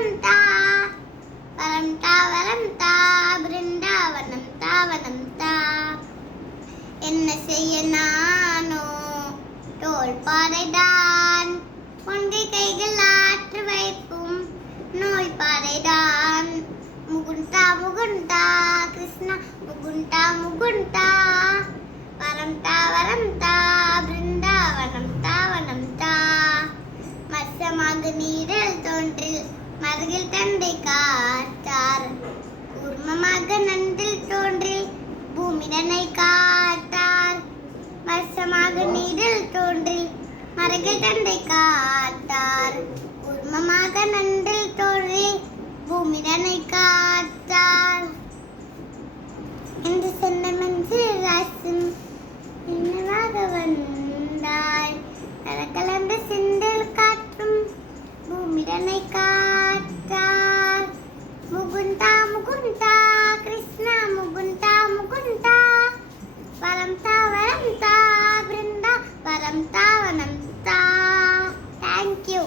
முகுந்தா வரம் தா பிருந்தாவனம் தாவனம் தா. என்ன செய்ய நானோ தோல் பாறைதான், ஒன்றை கைகள் ஆற்று வைக்கும் நோய் பாறைதான். முகுந்தா முகுந்தா கிருஷ்ணா முகுந்தா முகுந்தா வரம் தா பிருந்தாவனம் தாவனம் தா. மத்சமாக நீரில் தோன்றில் மருகில் தந்தை காத்தார், கூர்மமாக நன்றில் தோன்றில் பூமிதனை காத்தார். மத்சமாக நீரில் தோன்றில் மருகில் தந்தை காத்தார், கூர்மமாக நன்றில் தோன்றில் பூமிதனை காத்தார். என்று சொன்ன மஞ்சள் ராசும் என்னவாக வந்தாய், கலந்த செந்தில் காற்றும் பூமிதனை காத்தார். முகுந்தா முகுந்தா கிருஷ்ணா முகுந்தா முகுந்தா வரம் தா பிருந்தா வரம் தாவனம் தா. தேங்க்யூ.